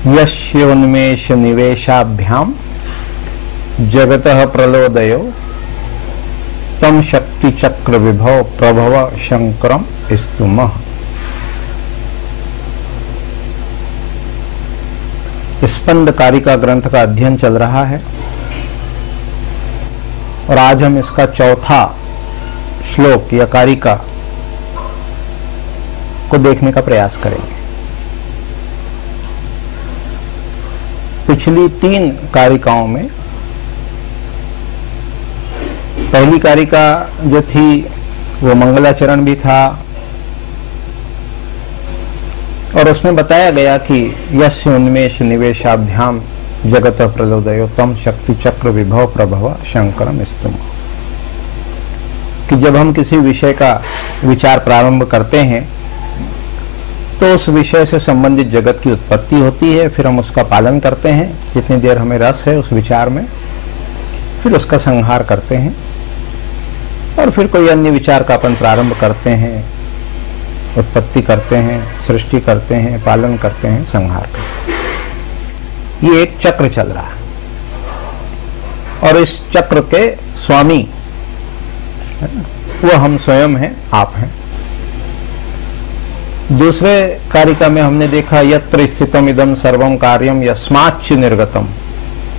यस्योन्मेष निवेशाभ्याम जगतः प्रलोदयो तम शक्ति चक्र विभव प्रभव शंकरम स्तुमः। स्पंद कारिका ग्रंथ का अध्ययन चल रहा है और आज हम इसका चौथा श्लोक या कारिका को देखने का प्रयास करेंगे। पिछली 3 कारिकाओं में पहली कारिका जो थी वो मंगलाचरण भी था और उसमें बताया गया कि यस्य उन्मेष निवेशाभ्याम जगत प्रलोदयो तम शक्ति चक्र विभव प्रभव शंकरम स्तुमः, कि जब हम किसी विषय का विचार प्रारंभ करते हैं तो उस विषय से संबंधित जगत की उत्पत्ति होती है, फिर हम उसका पालन करते हैं जितनी देर हमें रस है उस विचार में, फिर उसका संहार करते हैं और फिर कोई अन्य विचार का अपन प्रारंभ करते हैं, उत्पत्ति करते हैं, सृष्टि करते हैं, पालन करते हैं, संहार करते हैं। ये एक चक्र चल रहा है और इस चक्र के स्वामी वो हम स्वयं हैं, आप हैं। दूसरे कारिका में हमने देखा यत्र स्थितम इदम सर्वम कार्यम यस्माच्च निर्गतम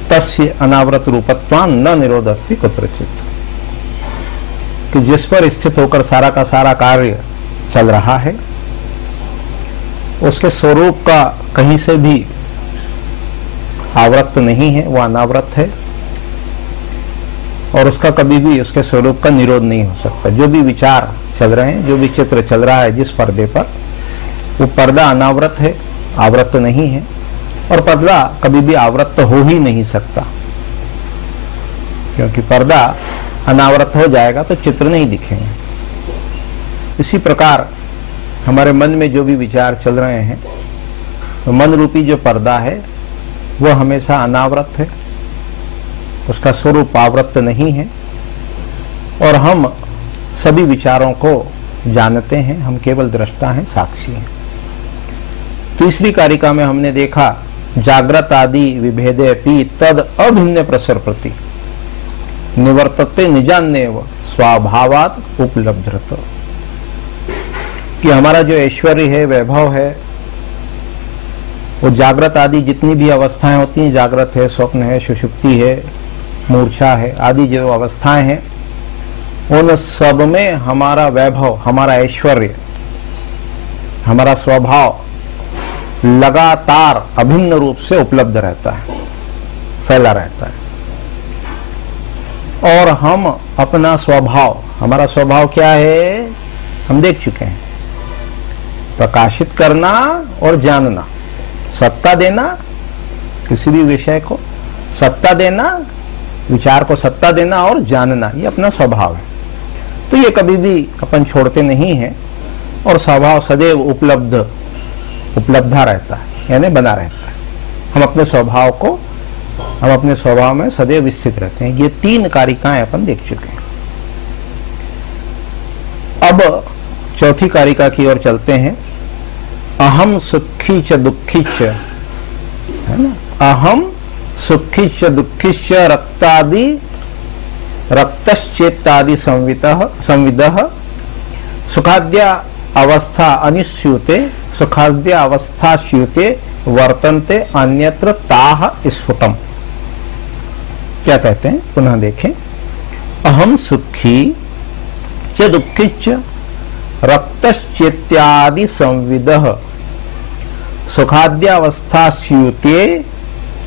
तस्य अनावृत रूपत्वान न निरोधस्ति कुत्रचित्, कि जिस पर स्थित होकर सारा का सारा कार्य चल रहा है उसके स्वरूप का कहीं से भी आवृत नहीं है, वो अनावृत है और उसका कभी भी उसके स्वरूप का निरोध नहीं हो सकता। जो भी विचार चल रहे हैं, जो भी चित्र चल रहा है जिस पर्दे पर, वो पर्दा अनावृत है, आवृत नहीं है और पर्दा कभी भी आवृत हो ही नहीं सकता, क्योंकि पर्दा अनावृत हो जाएगा तो चित्र नहीं दिखेंगे। इसी प्रकार हमारे मन में जो भी विचार चल रहे हैं तो मन रूपी जो पर्दा है वो हमेशा अनावृत है, उसका स्वरूप आवृत नहीं है और हम सभी विचारों को जानते हैं, हम केवल दृष्टा हैं, साक्षी हैं। तीसरी कारिका में हमने देखा जागृत आदि विभेदे अपि तद अभिन्न प्रसर प्रति निवर्तते निजान्येव स्वाभावात् उपलब्धत, कि हमारा जो ऐश्वर्य है, वैभव है, वो जागृत आदि जितनी भी अवस्थाएं होती हैं, जागृत है, स्वप्न है, सुषुप्ति है, मूर्छा है, आदि जो अवस्थाएं हैं, उन सब में हमारा वैभव, हमारा ऐश्वर्य, हमारा स्वभाव लगातार अभिन्न रूप से उपलब्ध रहता है, फैला रहता है और हम अपना स्वभाव, हमारा स्वभाव क्या है हम देख चुके हैं, प्रकाशित करना और जानना, सत्ता देना, किसी भी विषय को सत्ता देना, विचार को सत्ता देना और जानना, ये अपना स्वभाव है। तो ये कभी भी अपन छोड़ते नहीं हैं और स्वभाव सदैव उपलब्धा रहता है, यानी बना रहता है। हम अपने स्वभाव में सदैव स्थित रहते हैं। ये 3 कारिकाएं अपन देख चुके हैं। अब चौथी कारिका की ओर चलते हैं। अहम सुखी च दुखी च, है ना, अहम सुखी च दुखी च रक्तश्चेत्तादि संविदः सुखाद्य अवस्था अनिश्यूते सुखाद्य अवस्थाश्यूते वर्तन्ते अन्यत्र ताह स्फुटम। क्या कहते हैं, पुनः देखें। अहम सुखी च दुखी च रक्तश्चेत्यादि संविदः सुखाद्यावस्थाश्यूते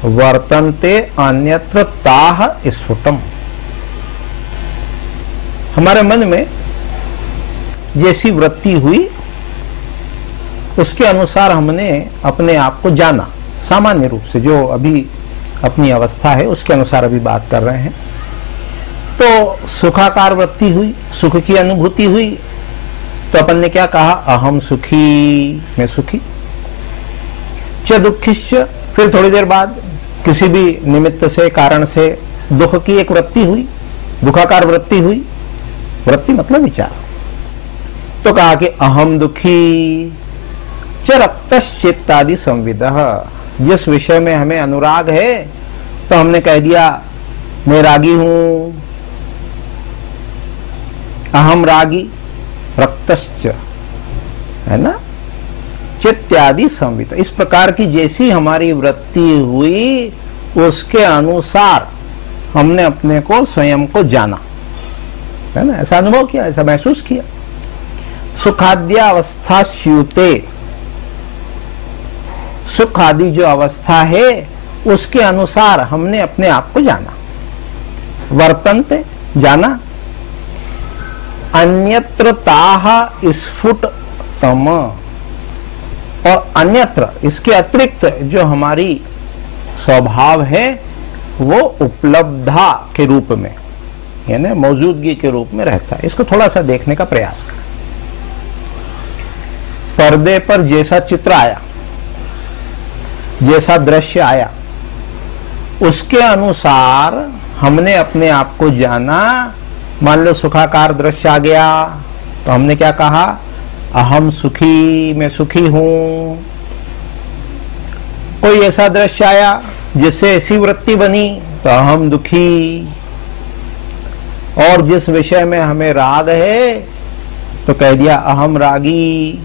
वर्तन्ते अन्यत्र ताह स्फुटम। हमारे मन में जैसी वृत्ति हुई उसके अनुसार हमने अपने आप को जाना, सामान्य रूप से जो अभी अपनी अवस्था है उसके अनुसार अभी बात कर रहे हैं। तो सुखाकार वृत्ति हुई, सुख की अनुभूति हुई, तो अपन ने क्या कहा, अहम सुखी, मैं सुखी। च दुखिश्च, फिर थोड़ी देर बाद किसी भी निमित्त से, कारण से दुख की एक वृत्ति हुई, दुखाकार वृत्ति हुई, वृत्ति मतलब विचार, तो कहा कि अहम दुखी च रक्तश्चेत्तादि संविदः, जिस विषय में हमें अनुराग है तो हमने कह दिया मैं रागी हूं, अहम रागी, रक्तश्च, है ना, चित्यादि संवित। इस प्रकार की जैसी हमारी वृत्ति हुई उसके अनुसार हमने अपने को स्वयं को जाना, है ना, ऐसा अनुभव किया, ऐसा महसूस किया। सुखाद्यावस्था स्यूते, सुख आदि जो अवस्था है उसके अनुसार हमने अपने आप को जाना। वर्तन्ते, जाना। अन्यत्र ताह स्फुट तम, और अन्यत्र इसके अतिरिक्त जो हमारी स्वभाव है वो उपलब्धा के रूप में, यानी मौजूदगी के रूप में रहता है। इसको थोड़ा सा देखने का प्रयास करें। पर्दे पर जैसा चित्र आया, जैसा दृश्य आया, उसके अनुसार हमने अपने आप को जाना। मान लो सुखाकार दृश्य आ गया तो हमने क्या कहा, अहम सुखी, मैं सुखी हूं। कोई ऐसा दृश्य आया जिससे ऐसी वृत्ति बनी तो अहम दुखी। और जिस विषय में हमें राग है तो कह दिया अहम रागी।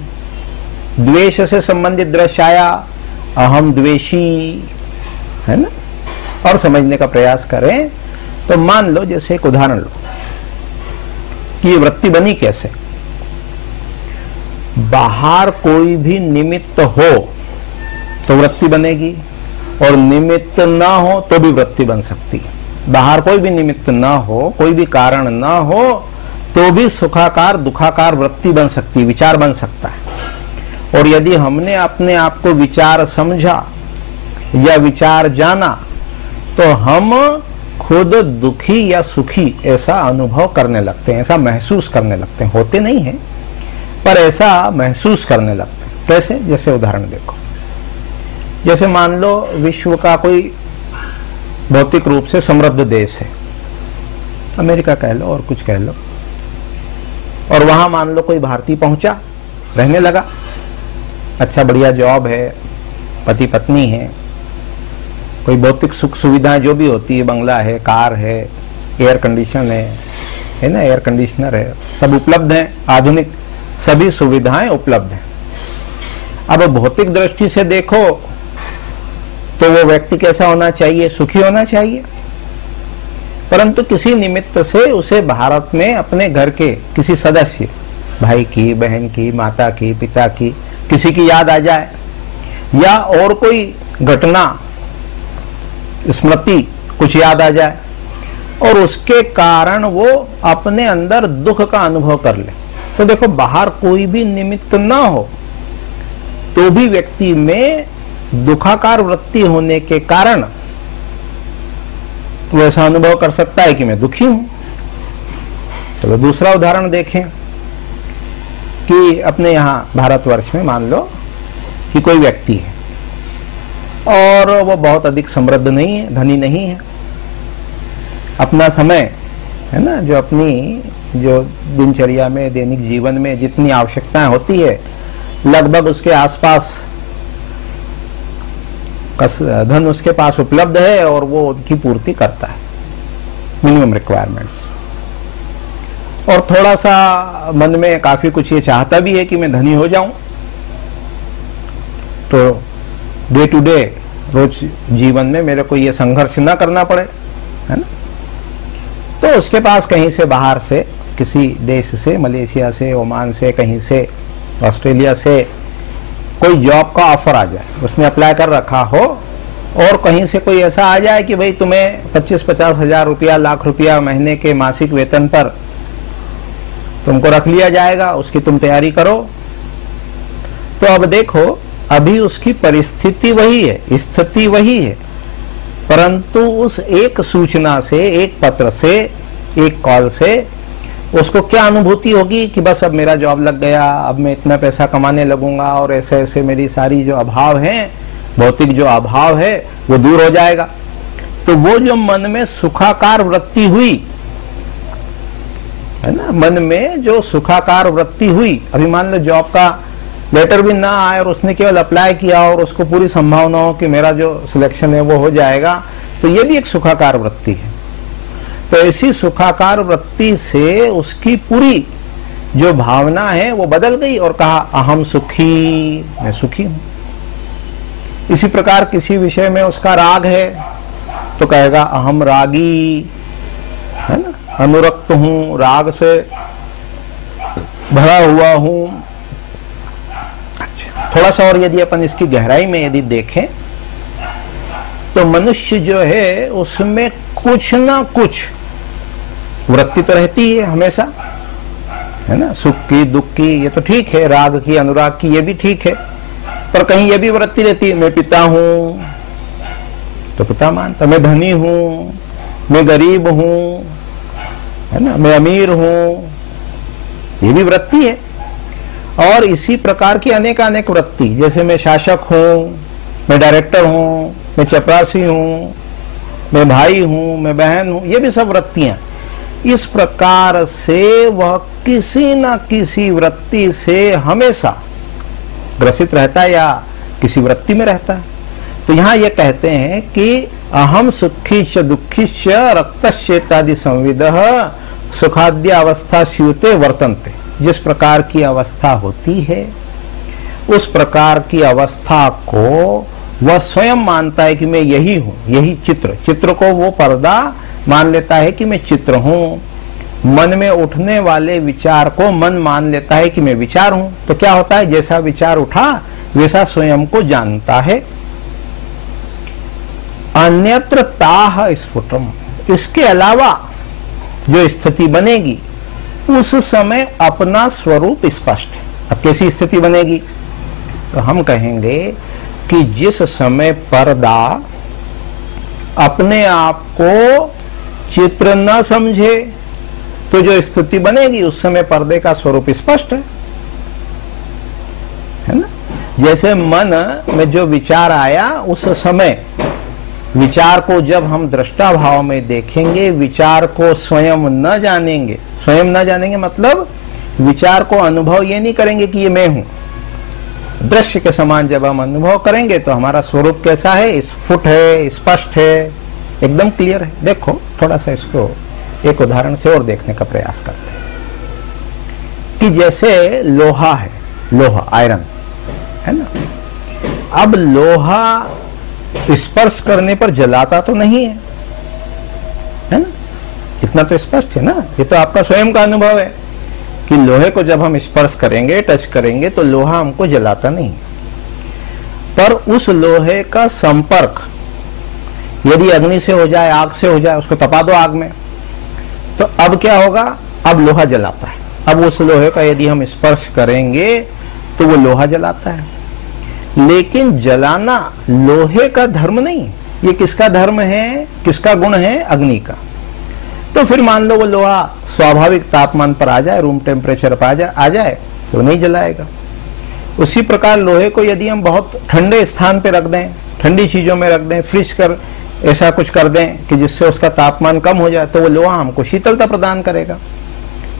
द्वेष से संबंधित दृश्य आया, अहम द्वेषी, है ना। और समझने का प्रयास करें तो मान लो, जैसे एक उदाहरण लो कि ये वृत्ति बनी कैसे। बाहर कोई भी निमित्त हो तो वृत्ति बनेगी, और निमित्त ना हो तो भी वृत्ति बन सकती है। बाहर कोई भी निमित्त ना हो, कोई भी कारण ना हो तो भी सुखाकार दुखाकार वृत्ति बन सकती है, विचार बन सकता है। और यदि हमने अपने आप को विचार समझा या विचार जाना तो हम खुद दुखी या सुखी ऐसा अनुभव करने लगते हैं, ऐसा महसूस करने लगते हैं। होते नहीं हैं पर ऐसा महसूस करने लगते हैं। कैसे? जैसे उदाहरण देखो, जैसे मान लो विश्व का कोई भौतिक रूप से समृद्ध देश है, अमेरिका कह लो और कुछ कह लो, और वहां मान लो कोई भारतीय पहुंचा, रहने लगा, अच्छा बढ़िया जॉब है, पति पत्नी है, कोई भौतिक सुख सुविधाएं जो भी होती है, बंगला है, कार है, एयर कंडीशन है ना, एयर कंडीशनर है, सब उपलब्ध है, आधुनिक सभी सुविधाएं उपलब्ध हैं। अब भौतिक दृष्टि से देखो तो वो व्यक्ति कैसा होना चाहिए? सुखी होना चाहिए। परंतु किसी निमित्त से उसे भारत में अपने घर के किसी सदस्य, भाई की, बहन की, माता की, पिता की, किसी की याद आ जाए, या और कोई घटना, स्मृति कुछ याद आ जाए, और उसके कारण वो अपने अंदर दुख का अनुभव कर ले। तो देखो, बाहर कोई भी निमित्त ना हो तो भी व्यक्ति में दुखाकार वृत्ति होने के कारण वो ऐसा अनुभव कर सकता है कि मैं दुखी हूं। तो दूसरा उदाहरण देखें कि अपने यहां भारतवर्ष में मान लो कि कोई व्यक्ति है और वो बहुत अधिक समृद्ध नहीं है, धनी नहीं है, अपना समय है ना, जो अपनी जो दिनचर्या में, दैनिक जीवन में जितनी आवश्यकताएं होती है, लगभग उसके आसपास धन उसके पास उपलब्ध है और वो उनकी पूर्ति करता है, मिनिमम रिक्वायरमेंट्स। और थोड़ा सा मन में काफी कुछ ये चाहता भी है कि मैं धनी हो जाऊं, तो डे टू डे रोज जीवन में मेरे को ये संघर्ष ना करना पड़े, है ना। तो उसके पास कहीं से बाहर से, किसी देश से, मलेशिया से, ओमान से, कहीं से, ऑस्ट्रेलिया से कोई जॉब का ऑफर आ जाए, उसने अप्लाई कर रखा हो, और कहीं से कोई ऐसा आ जाए कि भाई तुम्हें 25-50 हजार रुपया, लाख रुपया महीने के मासिक वेतन पर तुमको रख लिया जाएगा, उसकी तुम तैयारी करो। तो अब देखो, अभी उसकी परिस्थिति वही है, स्थिति वही है, परंतु उस एक सूचना से, एक पत्र से, एक कॉल से उसको क्या अनुभूति होगी कि बस अब मेरा जॉब लग गया, अब मैं इतना पैसा कमाने लगूंगा, और ऐसे ऐसे मेरी सारी जो अभाव हैं, भौतिक जो अभाव है, वो दूर हो जाएगा। तो वो जो मन में सुखाकार वृत्ति हुई है ना, मन में जो सुखाकार वृत्ति हुई, अभी मान लो जॉब का लेटर भी ना आए और उसने केवल अप्लाई किया और उसको पूरी संभावना हो कि मेरा जो सिलेक्शन है वो हो जाएगा, तो ये भी एक सुखाकार वृत्ति है। तो ऐसी सुखाकार वृत्ति से उसकी पूरी जो भावना है वो बदल गई और कहा अहम सुखी, मैं सुखी हूं। इसी प्रकार किसी विषय में उसका राग है तो कहेगा अहम रागी, है ना, अनुरक्त हूं, राग से भरा हुआ हूं। अच्छा, थोड़ा सा और यदि अपन इसकी गहराई में यदि देखें तो मनुष्य जो है उसमें कुछ ना कुछ वृत्ति तो रहती है हमेशा, है ना, सुख की, दुख की, ये तो ठीक है, राग की, अनुराग की, ये भी ठीक है, पर कहीं ये भी वृत्ति रहती है, मैं पिता हूं तो पिता मानता, मैं धनी हूं, मैं गरीब हूं, है ना, मैं अमीर हूं, ये भी वृत्ति है। और इसी प्रकार की अनेक वृत्ति, जैसे मैं शासक हूं, मैं डायरेक्टर हूं, मैं चपरासी हूं, मैं भाई हूं, मैं बहन हूं, ये भी सब वृत्तियां। इस प्रकार से वह किसी न किसी वृत्ति से हमेशा ग्रसित रहता है या किसी वृत्ति में रहता है। तो यहां ये कहते हैं कि अहम सुखीश्च दुखीश्च रक्तश्चेतादि संविदः सुखाद्य अवस्था स्यूते वर्तन्ते। जिस प्रकार की अवस्था होती है उस प्रकार की अवस्था को वह स्वयं मानता है कि मैं यही हूं, यही चित्र को वो पर्दा मान लेता है कि मैं चित्र हूं। मन में उठने वाले विचार को मन मान लेता है कि मैं विचार हूं। तो क्या होता है, जैसा विचार उठा वैसा स्वयं को जानता है। अन्यत्र ताह स्फुटम, इसके अलावा जो स्थिति बनेगी उस समय अपना स्वरूप स्पष्ट है। अब कैसी स्थिति बनेगी, तो हम कहेंगे कि जिस समय पर्दा अपने आप को चित्र न समझे तो जो स्थिति बनेगी उस समय पर्दे का स्वरूप स्पष्ट है ना। जैसे मन में जो विचार आया उस समय विचार को जब हम दृष्टा भाव में देखेंगे, विचार को स्वयं न जानेंगे, स्वयं न जानेंगे मतलब विचार को अनुभव ये नहीं करेंगे कि ये मैं हूं। दृश्य के समान जब हम अनुभव करेंगे तो हमारा स्वरूप कैसा है, स्फुट है, स्पष्ट है, एकदम क्लियर है। देखो थोड़ा सा इसको एक उदाहरण से और देखने का प्रयास करते हैं कि जैसे लोहा है, लोहा आयरन है ना। अब लोहा स्पर्श करने पर जलाता तो नहीं है ना, इतना तो स्पष्ट है ना। ये तो आपका स्वयं का अनुभव है कि लोहे को जब हम स्पर्श करेंगे, टच करेंगे तो लोहा हमको जलाता नहीं, पर उस लोहे का संपर्क यदि अग्नि से हो जाए, आग से हो जाए, उसको तपा दो आग में, तो अब क्या होगा, अब लोहा जलाता है। अब उस लोहे का यदि हम स्पर्श करेंगे तो वो लोहा जलाता है। लेकिन जलाना लोहे का धर्म नहीं, ये किसका धर्म है, किसका गुण है, अग्नि का। तो फिर मान लो वो लोहा स्वाभाविक तापमान पर आ जाए, रूम टेम्परेचर पर आ जाए तो नहीं जलाएगा। उसी प्रकार लोहे को यदि हम बहुत ठंडे स्थान पर रख दें, ठंडी चीजों में रख दें, फ्रिज कर ऐसा कुछ कर दें कि जिससे उसका तापमान कम हो जाए, तो वो लोहा हमको शीतलता प्रदान करेगा।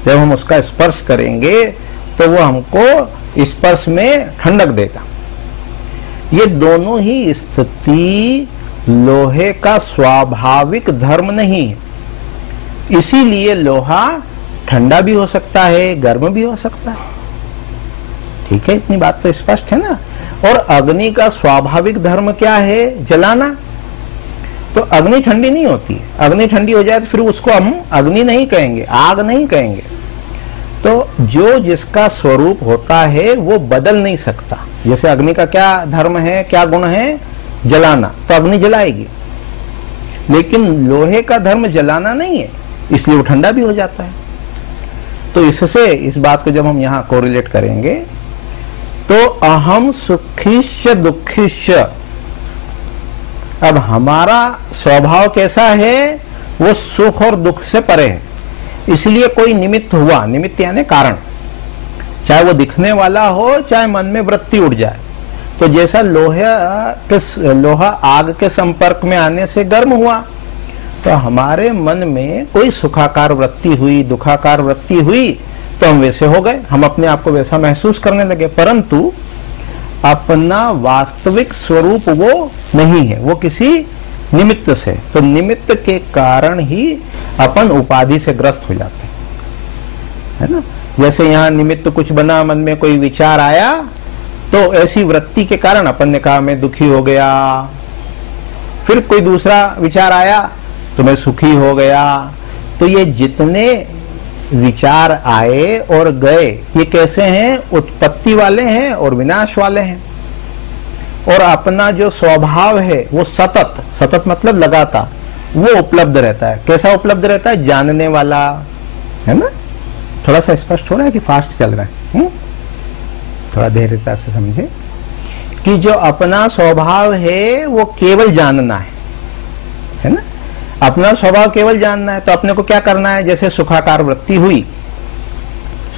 जब हम उसका स्पर्श करेंगे तो वो हमको स्पर्श में ठंडक देगा। ये दोनों ही स्थिति लोहे का स्वाभाविक धर्म नहीं है। इसीलिए लोहा ठंडा भी हो सकता है, गर्म भी हो सकता है। ठीक है, इतनी बात तो स्पष्ट है ना। और अग्नि का स्वाभाविक धर्म क्या है, जलाना। तो अग्नि ठंडी नहीं होती है, अग्नि ठंडी हो जाए तो फिर उसको हम अग्नि नहीं कहेंगे, आग नहीं कहेंगे। तो जो जिसका स्वरूप होता है वो बदल नहीं सकता। जैसे अग्नि का क्या धर्म है, क्या गुण है, जलाना, तो अग्नि जलाएगी। लेकिन लोहे का धर्म जलाना नहीं है, इसलिए वो ठंडा भी हो जाता है। तो इससे इस बात को जब हम यहाँ कोरिलेट करेंगे तो अहम सुखीश्च दुखीश्च, अब हमारा स्वभाव कैसा है, वो सुख और दुख से परे है। इसलिए कोई निमित्त हुआ, निमित्त यानी कारण, चाहे वो दिखने वाला हो, चाहे मन में वृत्ति उठ जाए। तो जैसा लोहा आग के संपर्क में आने से गर्म हुआ, तो हमारे मन में कोई सुखाकार वृत्ति हुई, दुखाकार वृत्ति हुई, तो हम वैसे हो गए, हम अपने आप को वैसा महसूस करने लगे, परंतु अपना वास्तविक स्वरूप वो नहीं है, वो किसी निमित्त से। तो निमित्त के कारण ही अपन उपाधि से ग्रस्त हो जाते हैं, है ना। जैसे यहाँ निमित्त कुछ बना, मन में कोई विचार आया, तो ऐसी वृत्ति के कारण अपन ने कहा मैं दुखी हो गया। फिर कोई दूसरा विचार आया तो मैं सुखी हो गया। तो ये जितने विचार आए और गए, ये कैसे हैं? उत्पत्ति वाले हैं और विनाश वाले हैं। और अपना जो स्वभाव है वो सतत, सतत मतलब लगातार, वो उपलब्ध रहता है। कैसा उपलब्ध रहता है? जानने वाला, है ना। थोड़ा सा स्पष्ट हो रहा है कि फास्ट चल रहा है? थोड़ा धैर्यता से समझे कि जो अपना स्वभाव है वो केवल जानना है ना। अपना स्वभाव केवल जानना है, तो अपने को क्या करना है? जैसे सुखाकार वृत्ति हुई,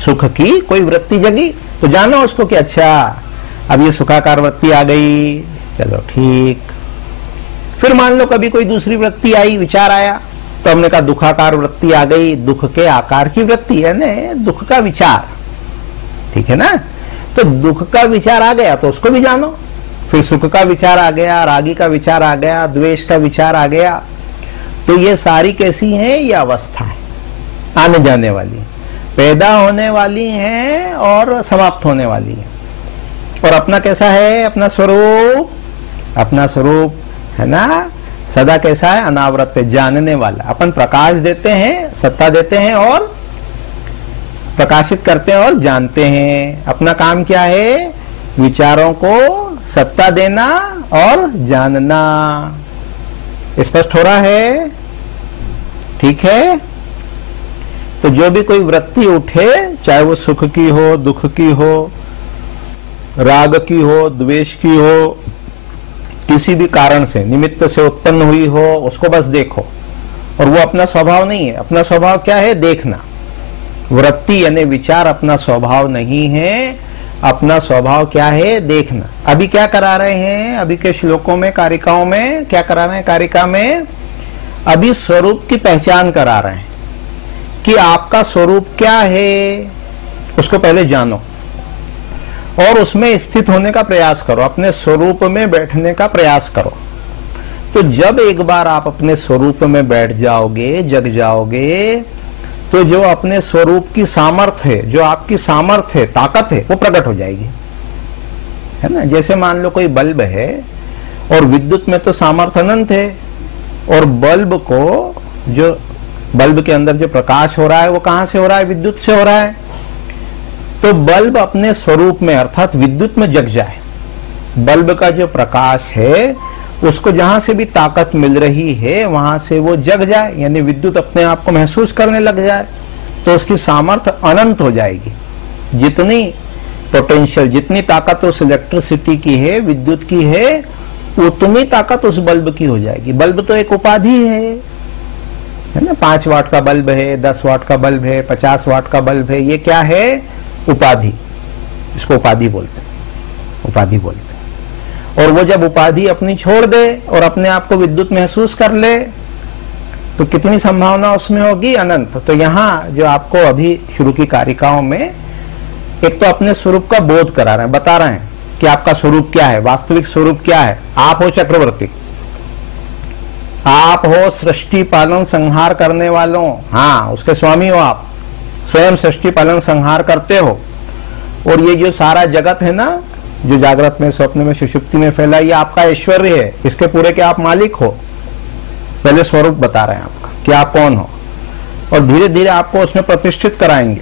सुख की कोई वृत्ति जगी, तो जानो उसको कि अच्छा अब ये सुखाकार वृत्ति आ गई, चलो ठीक। फिर मान लो कभी कोई दूसरी वृत्ति आई, विचार आया, तो हमने कहा दुखाकार वृत्ति आ गई, दुख के आकार की वृत्ति है ना, दुख का विचार, ठीक है ना। तो दुख का विचार आ गया तो उसको भी जानो। फिर सुख का विचार आ गया, रागी का विचार आ गया, द्वेष का विचार आ गया। तो ये सारी कैसी हैं? ये अवस्था है, आने जाने वाली, पैदा होने वाली हैं और समाप्त होने वाली है। और अपना कैसा है? अपना स्वरूप, अपना स्वरूप है ना, सदा कैसा है? अनावृत है, जानने वाला। अपन प्रकाश देते हैं, सत्ता देते हैं और प्रकाशित करते हैं और जानते हैं। अपना काम क्या है? विचारों को सत्ता देना और जानना। स्पष्ट हो रहा है? ठीक है। तो जो भी कोई वृत्ति उठे, चाहे वो सुख की हो, दुख की हो, राग की हो, द्वेष की हो, किसी भी कारण से निमित्त से उत्पन्न हुई हो, उसको बस देखो। और वो अपना स्वभाव नहीं है। अपना स्वभाव क्या है? देखना। वृत्ति यानी विचार अपना स्वभाव नहीं है। अपना स्वभाव क्या है? देखना। अभी क्या करा रहे हैं? अभी के श्लोकों में, कारिकाओं में क्या करा रहे हैं? कारिका में अभी स्वरूप की पहचान करा रहे हैं कि आपका स्वरूप क्या है, उसको पहले जानो और उसमें स्थित होने का प्रयास करो, अपने स्वरूप में बैठने का प्रयास करो। तो जब एक बार आप अपने स्वरूप में बैठ जाओगे, जग जाओगे, तो जो अपने स्वरूप की सामर्थ्य है, जो आपकी सामर्थ्य है, ताकत है, वो प्रकट हो जाएगी, है ना। जैसे मान लो कोई बल्ब है और विद्युत में तो सामर्थ्य अनंत है, और बल्ब को, जो बल्ब के अंदर जो प्रकाश हो रहा है वो कहां से हो रहा है? विद्युत से हो रहा है। तो बल्ब अपने स्वरूप में अर्थात विद्युत में जग जाए। बल्ब का जो प्रकाश है उसको जहां से भी ताकत मिल रही है वहां से वो जग जाए, यानी विद्युत अपने आप को महसूस करने लग जाए, तो उसकी सामर्थ्य अनंत हो जाएगी। जितनी पोटेंशियल, जितनी ताकत उस इलेक्ट्रिसिटी की है, विद्युत की है, उतनी ताकत उस बल्ब की हो जाएगी। बल्ब तो एक उपाधि है ना। 5 वाट का बल्ब है, 10 वाट का बल्ब है, 50 वाट का बल्ब है, ये क्या है? उपाधि। इसको उपाधि बोलते हैं, उपाधि बोलते हैं। और वो जब उपाधि अपनी छोड़ दे और अपने आप को विद्युत महसूस कर ले, तो कितनी संभावना उसमें होगी? अनंत। तो यहाँ जो आपको अभी शुरू की कारिकाओं में एक तो अपने स्वरूप का बोध करा रहे हैं, बता रहे हैं कि आपका स्वरूप क्या है, वास्तविक स्वरूप क्या है। आप हो चक्रवर्ती, आप हो सृष्टि पालन संहार करने वालों, हाँ उसके स्वामी हो आप, स्वयं सृष्टि पालन संहार करते हो। और ये जो सारा जगत है ना, जो जागृत में, स्वप्न में, सुषुप्ति में फैला, ये आपका ऐश्वर्य है, इसके पूरे के आप मालिक हो। पहले स्वरूप बता रहे हैं आपका कि आप कौन हो, और धीरे धीरे आपको उसमें प्रतिष्ठित कराएंगे।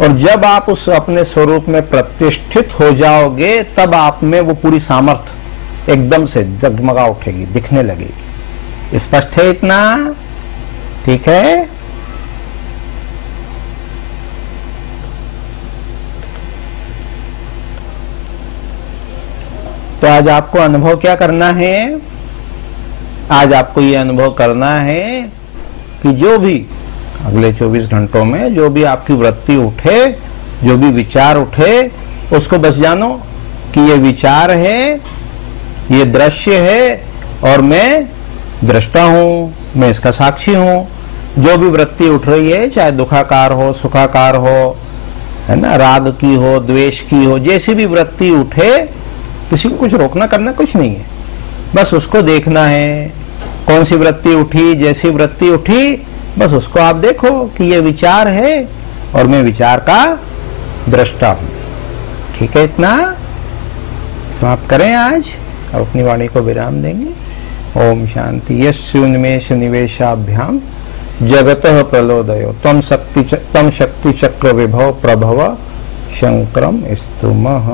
और जब आप उस अपने स्वरूप में प्रतिष्ठित हो जाओगे, तब आप में वो पूरी सामर्थ्य एकदम से जगमगा उठेगी, दिखने लगेगी। स्पष्ट है इतना? ठीक है। तो आज आपको अनुभव क्या करना है? आज आपको ये अनुभव करना है कि जो भी अगले 24 घंटों में जो भी आपकी वृत्ति उठे, जो भी विचार उठे, उसको बस जानो कि ये विचार है, ये दृश्य है और मैं दृष्टा हूं, मैं इसका साक्षी हूं। जो भी वृत्ति उठ रही है, चाहे दुखाकार हो, सुखाकार हो, है ना, राग की हो, द्वेष की हो, जैसी भी वृत्ति उठे, किसी को कुछ रोकना करना कुछ नहीं है, बस उसको देखना है। कौन सी वृत्ति उठी, जैसी वृत्ति उठी, बस उसको आप देखो कि ये विचार है और मैं विचार का दृष्टा हूं। ठीक है, इतना समाप्त करें आज, अब अपनी वाणी को विराम देंगे। ओम शांति। यस्य उन्मेष निवेशाभ्याम जगतः प्रलोदयो तम शक्ति चक्र विभव प्रभव शंकरम स्तुमः।